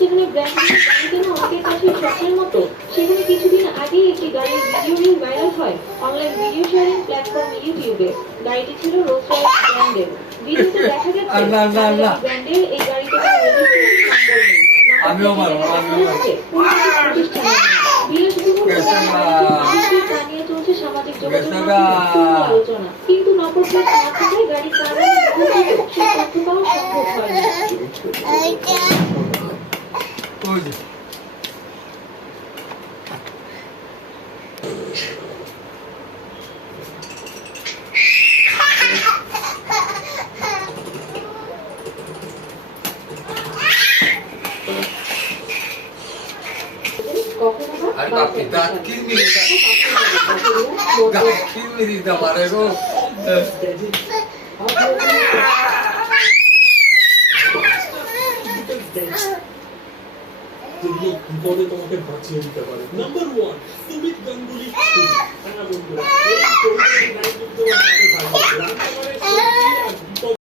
যেখানে brand new গাড়ি কেনা অনেকের কাছে স্বপ্নের মতো, সেখানে কিছুদিন আগেই একটি গাড়ির ভিডিও রিল ভাইরাল হয় অনলাইন ভিডিও শেয়ারিং প্ল্যাটফর্ম ইউটিউবে। গাড়িটি ছিল রোলস রয়েস ব্র্যান্ডের। ভিডিওতে দেখা যাচ্ছে ব্র্যান্ডের এই গাড়িতে কোনো রেজিস্ট্রেশন নম্বর নেই। নিয়ে চলছে সামাজিক যোগাযোগ মাধ্যমে আলোচনা, কিন্তু নম্বর প্লেট না থাকায় গাড়ির কারণে সে তথ্য পাওয়া সম্ভব হয়নি। अरे बाप रे दांत किस मेरी हमारे को যেগুলো বিপদে তোমাকে বাঁচিয়ে দিতে পারে। নাম্বার 1 সুমিত গাঙ্গুলি। হ্যাঁ বন্ধুরা,